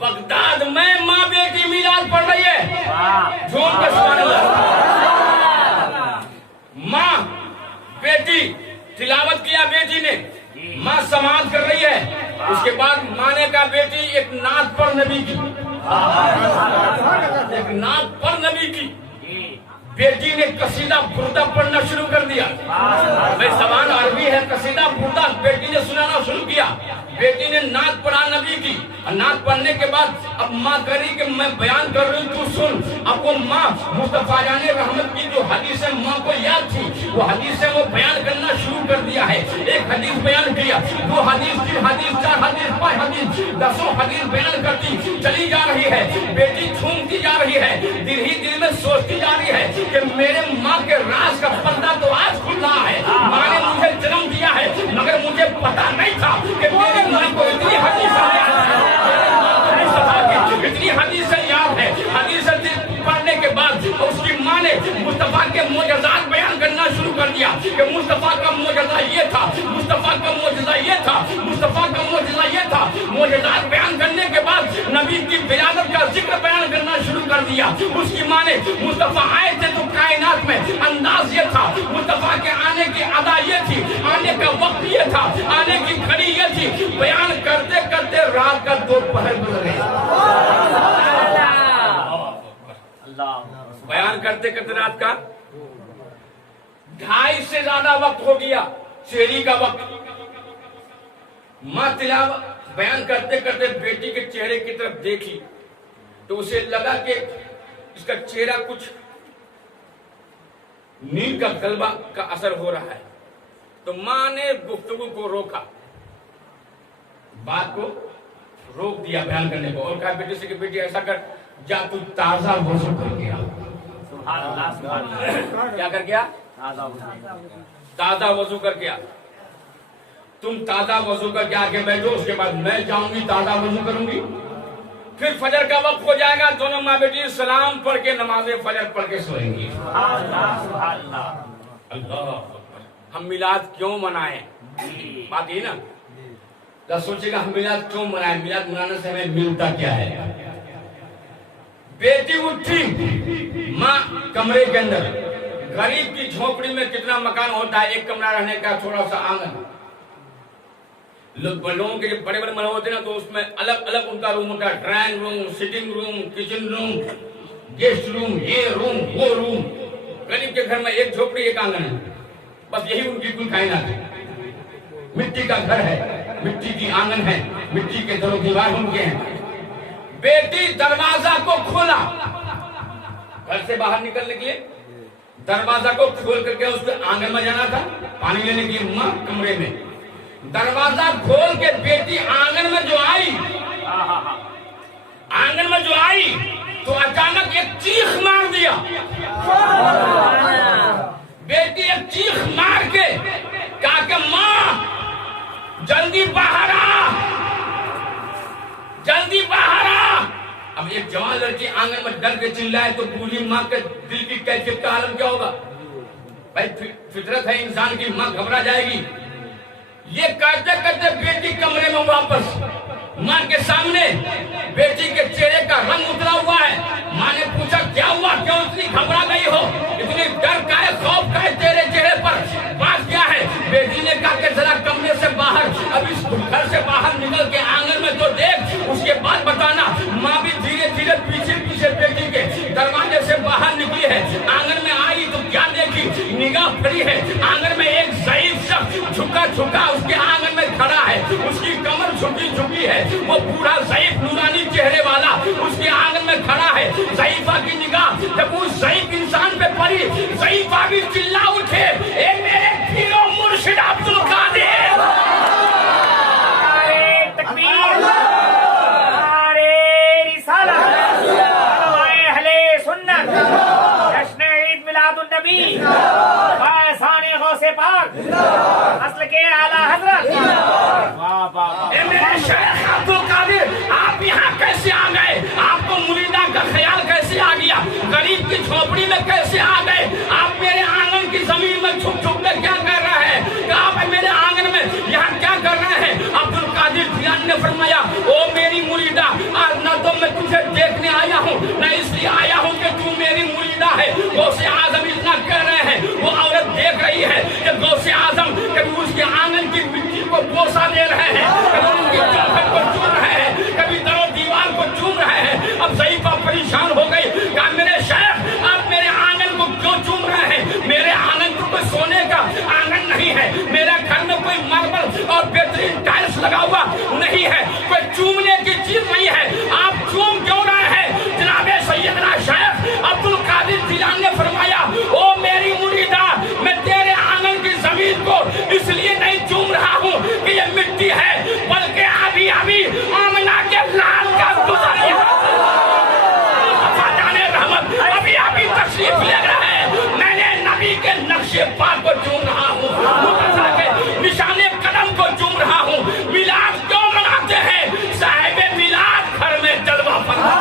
Baghdad में माँ बेटी मिलाद पढ़ रही है, झूम के सुभान अल्लाह। माँ बेटी तिलावत किया बेटी ने, माँ समाज कर रही है। उसके बाद माँ ने कहा बेटी एक नात पर नबी की, एक नात पर नबी की। बेटी ने कसीदा बुर्दा पढ़ना शुरू कर दिया। भाई जबान अरबी है, कसीदा बुर्दा बेटी ने सुनाना शुरू किया। बेटी ने नात पढ़ा नबी की, और नात पढ़ने के बाद अब माँ करी कि मैं बयान कर रही हूँ तू सुन। अब वो माँ मुस्तफा जाने रहमत की जो हदीस है माँ को याद थी, वो हदीस है वो बयान करना शुरू कर दिया है। एक हदीस बयान किया, दो हदीस, तीन हदीस, चार हदीस, पांच हदीस, दसों हदीस बयान करती चली जा रही है। बेटी झूमती जा रही है, दिल ही दिल में सोचती जा रही है कि मेरे माँ के राज का पर्दा तो आज खुल रहा है। माँ ने मुझे जन्म दिया है, मगर मुझे पता नहीं था कि मेरी माँ को इतनी हदीस इतनी हदीस याद है। हदीस पढ़ने के बाद उसकी माँ ने मुस्तफा के मोजज़ात बयान करना शुरू कर दिया कि मुस्तफा का मोजज़ा ये था, मुस्तफा का मोजज़ा ये था, मुस्तफा का मोजज़ा ये था। मोजज़ात बयान करने के बाद नबी की विलादत का जिक्र बयान करना शुरू कर दिया। उसकी माँ ने मुस्तफा आए थे तो कायनात में अंदाज ये था, मुस्तफा के आने की अदा ये थी, आने का वक्त ये था, आने की घड़ी ये थी। बयान करते करते रात का दोपहर गुजर गया। बयान करते करते रात का 2:30 से ज्यादा वक्त हो गया, शहरी का वक्त। माँ तिलावत बयान करते करते बेटी के चेहरे की तरफ देखी तो उसे लगा कि इसका चेहरा कुछ नींद का गलबा का असर हो रहा है। तो माँ ने गुफ्तगू को रोका, बात को रोक दिया बयान करने को, और कहा बेटी से कि बेटी ऐसा कर, जा तू ताजा वजू करके आ। क्या करके आ? ताजा वजू करके आ। तुम ताजा वजू करके आके बैठो, उसके बाद मैं जाऊंगी ताजा वजू करूंगी। फिर फजर का वक्त हो जाएगा, दोनों माँ बेटी सलाम पढ़ के नमाज़े फजर पढ़ के सोएंगी। अल्लाह, हम मिलाद क्यों मनाएं? बात ये ना, तो सोचेगा हम मिलाद क्यों मनाएं, मिलाद मनाने से हमें मिलता क्या है? बेटी उठी, माँ कमरे के अंदर, गरीब की झोपड़ी में कितना मकान होता है, एक कमरा रहने का, थोड़ा सा आंगन। लोगों के बड़े बड़े महल होते हैं ना, तो उसमें अलग अलग उनका रूम होता है, drawing room, sitting room, kitchen room, guest room, ये रूम, वो रूम। गरीब के घर में एक झोपड़ी एक आंगन है, बस यही उनकी कुल कायनात है। मिट्टी का घर है, मिट्टी की आंगन है, मिट्टी के दरो दीवार उनके हैं। बेटी दरवाजा को खोला, घर से बाहर निकलने के लिए दरवाजा को खोल करके उसके आंगन में जाना था पानी लेने के लिए। माँ कमरे में, दरवाजा खोल के बेटी आंगन में जो आई, आंगन में जो आई तो अचानक एक चीख मार दिया। बेटी एक चीख मार के कहा कि माँ जल्दी बाहर आ, जल्दी बाहर आ। अब एक जवान लड़की आंगन में डर के चिल्लाए तो बूढ़ी माँ के दिल की कैफियत का आलम क्या होगा? भाई फितरत है इंसान की, माँ घबरा जाएगी। ये कहते कहते बेटी कमरे में वापस, माँ के सामने बेटी के चेहरे का रंग उतरा हुआ है। माँ ने पूछा क्या हुआ, क्यों इतनी घबरा गई हो, इतनी डर का है, खौफ का है तेरे चेहरे पर, बात क्या है? बेटी ने कहा कि जरा कमरे से बाहर, अब इस घर से बाहर निकल के आंगन में तो देख, उसके बाद बताना। माँ भी धीरे धीरे पीछे पीछे बेटी के दरवाजे से बाहर निकली है। आंगन में आई तो क्या देखी, निगाह पड़ी है, आंगन में एक ज़ईफ शख्स झुका झुका उसके आंगन में खड़ा है, उसकी कमर झुकी झुकी है। वो बूढ़ा ज़ईफ नूरानी चेहरे वाला उसके आंगन में खड़ा है। ज़ईफा की निगाह जब उस ज़ईफ इंसान पे पड़ी, ज़ईफा भी चिल्ला उठे, ए मेरे पीरो मुर्शिद अब्दुल कादिर। तकबीर, नारे रिसालत, अहले सुन्नत, जश्न ईद मिलादुन नबी, बासाने गौसे पाक, अस्ल के आला हज़रत। वाह वाह, ए मेरे शेख अब्दुल कादिर, आप यहाँ कैसे आ गए? आपको मुरीदा का ख्याल कैसे आ गया? गरीब की झोपड़ी में कैसे आ गए? आप मेरे आंगन की जमीन में छुप छुप के क्या कर रहे हैं? आप मेरे आंगन में यहाँ क्या कर रहे हैं? अब्दुल कादिर जिलानी ने फरमाया, ओ मेरी मुरीदा, आज गौसे आजम इतना कह रहे हैं, वो औरत देख रही है कि गौसे आजम कभी उसके आंगन की मिट्टी को बोसा दे रहे हैं, कभी उनकी चौखट को चूम रहे हैं, कभी दरो दीवार को चूम रहे हैं। अब ज़ईफ़ा परेशान हो गई, कहा मेरे शेख आप मेरे आंगन को क्यों चूम रहे हैं? मेरे आंगन तो कोई सोने का आंगन नहीं है, मेरे घर में कोई मार्बल और बेहतरीन टाइल्स लगा हुआ नहीं है, कोई चूमने की चीज नहीं है, आप चूम क्यों रहे हैं? जनाबे सैयदना शेख अब्दुल कादिर जिलानी ने फरमाया, ओ मेरी मुरीदा, मैं तेरे आंगन की जमीन को इसलिए नहीं चूम रहा हूँ कि ये मिट्टी है, बल्कि अभी अभी आमना के लाल का गुजरिया अभी अभी तशरीफ ले रहे हैं। मैंने नबी के नक्शे पाक को चूम रहा हूँ, मुर्तज़ा के निशाने कदम को चूम रहा हूँ। मिलाद क्यों मनाते हैं? साहिबे मिलाद घर में जलवा फरमा।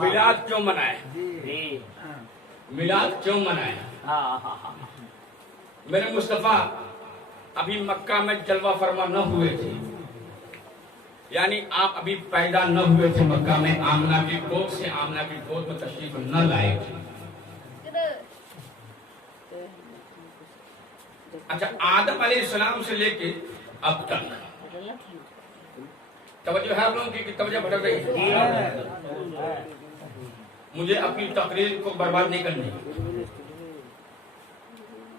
मिलाद क्यों मनाए? मिलाद क्यों मनाए? मेरे मुस्तफा अभी मक्का में जलवा फरमा न हुए थे, यानी आप अभी पैदा न हुए थे मक्का में, आमना की गोद से आमना की गोद में तशरीफ न लाए थे। अच्छा, आदम अलैहिस्सलाम से लेके अब तक तवज्जो है आप लोगों की तवज्जो भटक रही है। मुझे अपनी तकरीर को बर्बाद नहीं करनी।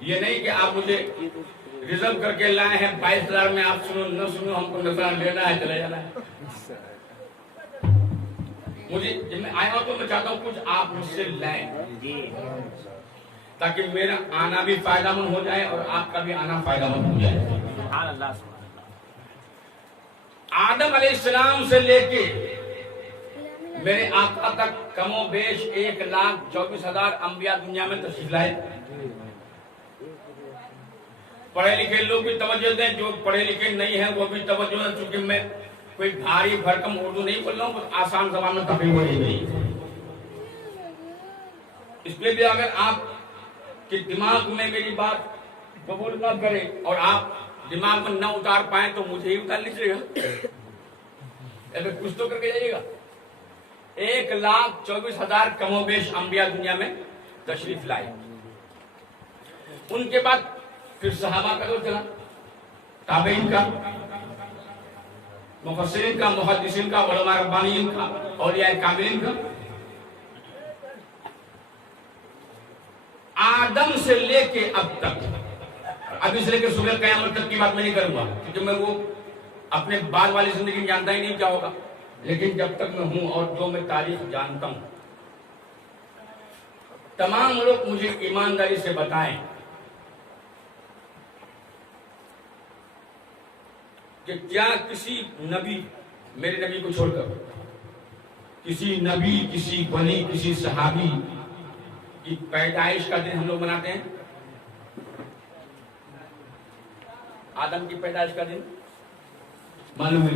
ये नहीं कि आप मुझे रिजर्व करके लाए हैं 22,000 में, आप सुनो न सुनो, हमको नजरा लेना है, चले जाना है। मुझे जब मैं आया हूं तो मैं चाहता हूं कुछ आप मुझसे लाएं, ताकि मेरा आना भी फायदामंद हो जाए और आपका भी आना फायदामंद हो जाए। आदम अलैहिस्सलाम से लेके मेरे आका तक कमो बेश 1,24,000 अंबिया दुनिया में तशरीफ लाए। पढ़े लिखे लोग भी तवज्जो दें, जो पढ़े लिखे नहीं है वो भी तवज्जो दें, चूंकि मैं कोई भारी भरकम उर्दू नहीं बोल रहा हूँ, आसान ज़बान में तकरीर हो रही है। इसलिए भी अगर आप के दिमाग में मेरी बात कबूल न करें और आप दिमाग में न उतार पाए तो मुझे ही उतार लीजिएगा, ऐसे कुछ तो करके जाइएगा। 1,24,000 कमोबेश अंबिया दुनिया में तशरीफ लाए। उनके बाद फिर सहाबा का दौर चला, ताबईन का, मुफस्सिरीन का, मुहद्दिसीन का, उलमा रब्बानीन का, औलिया कामिलीन का। आदम से लेके अब तक, अभी से लेकर सुबह क़यामत तक की बात मैं नहीं करूंगा, क्योंकि मैं वो अपने बाद वाली जिंदगी में जानता ही नहीं क्या होगा। लेकिन जब तक मैं हूं और जो मैं तारीख जानता हूं, तमाम लोग मुझे ईमानदारी से बताएं कि क्या किसी नबी, मेरे नबी को छोड़कर, किसी नबी, किसी वली, किसी सहाबी की पैदाइश का दिन हम लोग मनाते हैं? आदम की पैदाइश का दिन मालूम है?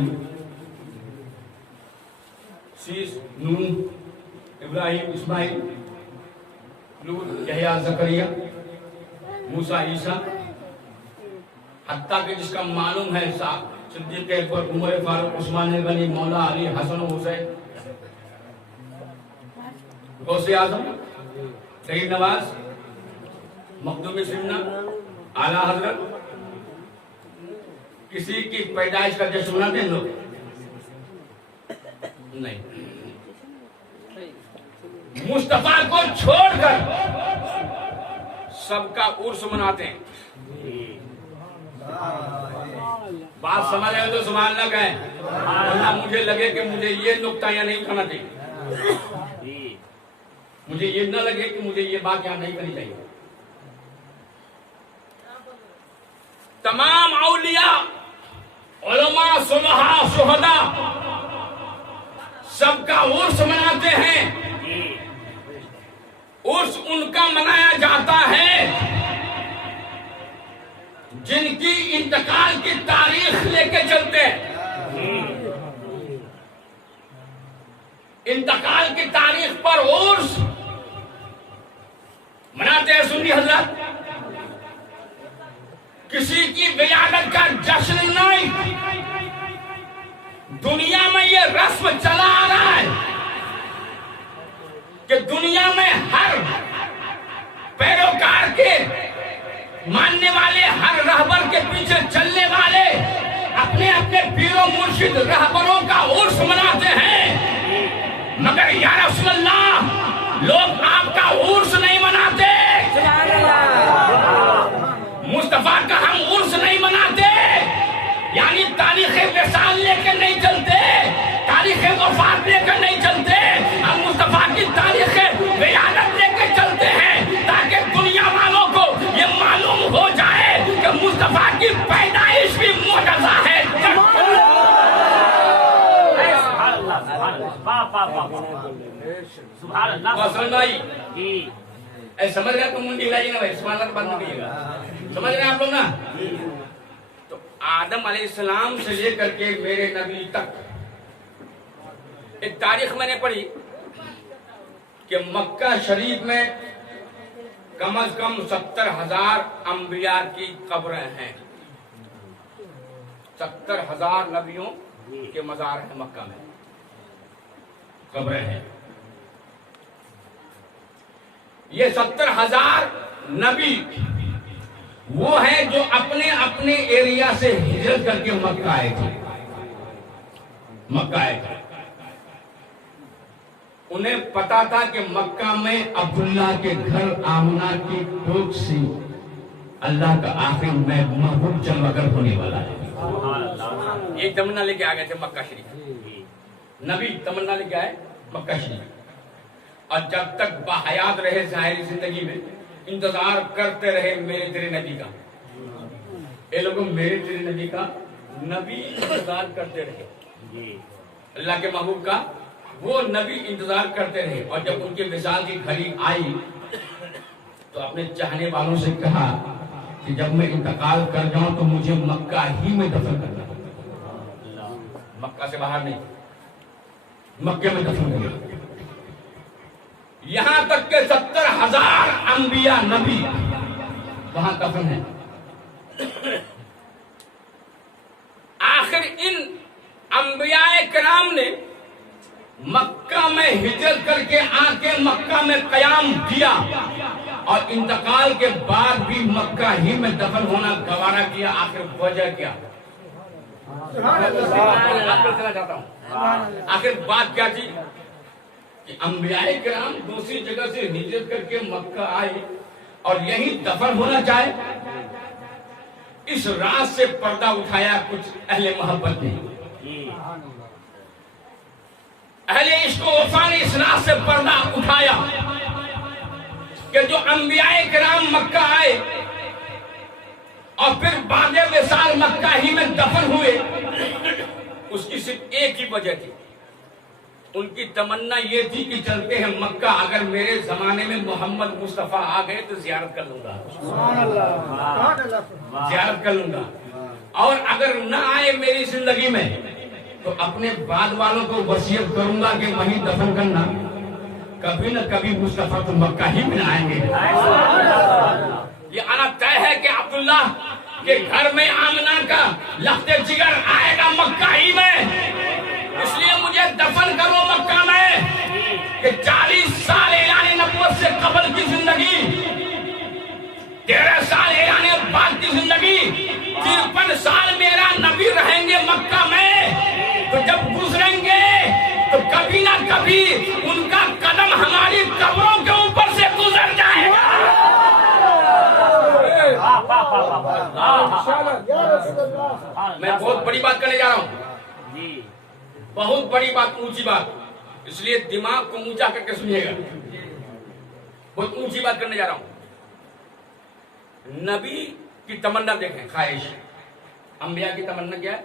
शीश, नूह, इब्राहिम, इस्माइल, लूत, यहया, जकरिया, मूसा, ईसा, हत्ता के जिसका मालूम है साहब सिद्दीक़ अकबर, उमर फारूक, उस्मान गनी, मौला अली, हसन हुसैन, गौसे आजम, शहीद नवाज, मखदूम सिन्ना, आला हजरत, किसी की पैदाइश का जश्न मनाते हैं लोग? नहीं। मुस्तफा को छोड़कर सबका उर्स मनाते हैं। बात समझ रहे हो तो सुभान अल्लाह कहें, वरना मुझे लगे कि मुझे ये नुक्ता यहाँ नहीं उठाना चाहिए, मुझे ये न लगे कि मुझे ये बात यहाँ नहीं करनी चाहिए। तमाम औलिया, उलमा, सुलहा, शुहदा सबका उर्स मनाते हैं। उर्स उनका मनाया जाता है जिनकी इंतकाल की तारीख लेके चलते हैं। इंतकाल की तारीख पर उर्स मनाया मनाते हैं सुन्नी हजरत, किसी की विलादत का जश्न नहीं। दुनिया में ये रस्म चला आ रहा है कि दुनिया में हर पैरोकार के मानने वाले, हर रहबर के पीछे चलने वाले अपने अपने पीरों मुर्शिद रहबरों का उर्स मनाते हैं, मगर या रसूल अल्लाह, लोग आपका उर्स नहीं मनाते, मुस्तफा का हम उर्स नहीं मनाते। यानी तारीख विसाल लेकर नहीं चलते, तारीख वफात लेकर नहीं चलते, हम मुस्तफा की तारीख विलादत लेकर चलते हैं, ताकि दुनिया वालों को ये मालूम हो जाए कि मुस्तफा की पैदाइश भी मुअजिज़ा है। समझ रहे तो मुंडी हिलाइए ना भाई, सुभान अल्लाह बात नहीं करिएगा, समझ रहे हैं आप लोग ना। तो आदम अलैहिस्सलाम से लेकर के मेरे नबी तक एक तारीख मैंने पढ़ी कि मक्का शरीफ में कम से कम 70,000 अंबिया की कब्रें हैं, 70,000 नबियों के मजार हैं मक्का में, कब्रें हैं। ये 70,000 नबी वो हैं जो अपने अपने एरिया से हिजरत करके मक्का आए थे, मक्का आए थे। उन्हें पता था कि मक्का में अब्दुल्ला के घर आमना की कोख से अल्लाह का आखिरी महबूब जन्मगर होने वाला है। एक तमन्ना लेके आ गए थे मक्का शरीफ, नबी तमन्ना लेके आए मक्का शरीफ, और जब तक बाहयात रहे ज़ाहिरी जिंदगी में इंतजार करते रहे मेरे तेरे नबी का। ये लोग मेरे तेरे नबी का नबी इंतजार करते रहे, अल्लाह के महबूब का वो नबी इंतजार करते रहे। और जब उनके विसाल की घड़ी आई तो अपने चाहने वालों से कहा कि जब मैं इंतकाल कर जाऊं तो मुझे मक्का ही में दफन करना, मक्का से बाहर नहीं, मक्के में दफन करना। यहां तक के 70,000 अंबिया नबी वहां दफन है। आखिर इन अंबियाए किराम ने मक्का में हिजरत करके आके मक्का में कयाम किया और इंतकाल के बाद भी मक्का ही में दफन होना गवारा किया। आखिर वजह क्या? चला जाता हूं, आखिर बात क्या थी कि अंबियाए किराम दूसरी जगह से हिजरत करके मक्का आए और यही दफन होना चाहे। इस रात से पर्दा उठाया कुछ अहले मोहब्बत ने, अहले इश्क वफा ने इस रात से पर्दा उठाया कि जो अंबियाए किराम मक्का आए और फिर बाद विसाल मक्का ही में दफन हुए, उसकी सिर्फ एक ही वजह थी। उनकी तमन्ना ये थी कि चलते हैं मक्का, अगर मेरे जमाने में मोहम्मद मुस्तफा आ गए तो जियारत कर लूंगा, जियारत कर लूंगा, और अगर ना आए मेरी जिंदगी में तो अपने बाद वालों को वसीयत करूंगा कि वहीं दफन करना, कभी न कभी मुस्तफा तो मक्का ही में आएंगे। ये आना तय है कि अब्दुल्ला के घर में आमना का लफ्ते जिगर आएगा मक्का ही में, इसलिए मुझे दफन करो मक्का में। कि 40 साल ऐलान नबूवत से कबल की जिंदगी, 13 साल ऐलान बाद की जिंदगी, 53 साल मेरा नबी रहेंगे मक्का में। तो जब गुजरेंगे तो कभी ना कभी उनका कदम हमारी कब्रों के ऊपर से गुजर जाएगा। मैं बहुत बड़ी बात करने जा रहा हूँ, बहुत बड़ी बात, ऊंची बात, इसलिए दिमाग को ऊंचा करके सुनिएगा। बहुत ऊंची बात करने जा रहा हूं। नबी की तमन्ना देखें, ख्वाहिश, अंबिया की तमन्ना क्या है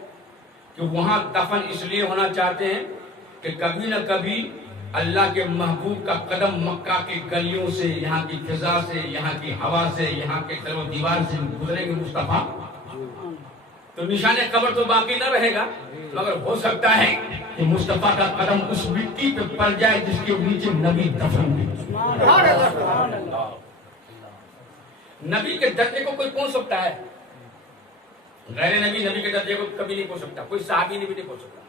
कि वहां दफन इसलिए होना चाहते हैं कि कभी न कभी अल्लाह के महबूब का कदम मक्का की गलियों से, यहाँ की फिजा से, यहाँ की हवा से, यहाँ के दरो दीवार से गुजरेंगे मुस्तफा, तो निशाने कब्र तो बाकी न रहेगा, मगर हो सकता है कि मुस्तफा का कदम उस मिट्टी पे पड़ जाए जिसके नीचे नबी दफन है। नबी के दर्जे को कोई पहुंच सकता है? गैर नबी नबी के दर्जे को कभी नहीं पहुंच सकता, कोई सहाबी नबी नहीं पहुंच सकता।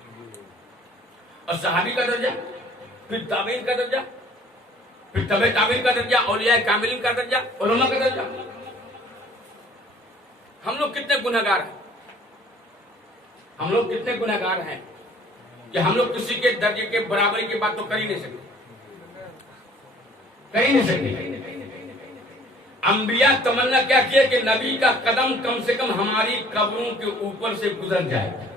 और सहाबी का दर्जा, फिर ताबीन का दर्जा, फिर तबे ताबीन का दर्जा, औलिया कामिलीन का दर्जा, उलमा का दर्जा। हम लोग कितने गुनहगार हैं, हम लोग कितने गुनहगार हैं कि हम लोग किसी के दर्जे के बराबरी की बात तो कर ही नहीं सकते, कर ही नहीं सकते। अंबिया तमन्ना क्या किया कि नबी का कदम कम से कम हमारी कब्रों के ऊपर से गुजर जाए।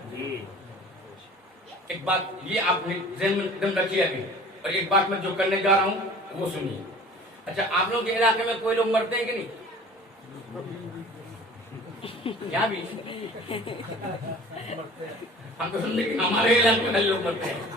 एक बात ये आप ज़हन में एकदम रखिए अभी, और एक बात मैं जो करने जा रहा हूं वो सुनिए। अच्छा, आप लोग के इलाके में कोई लोग मरते हैं कि नहीं? क्या भी हम तो सुनते कि हमारे इलाके में लोग मरते हैं।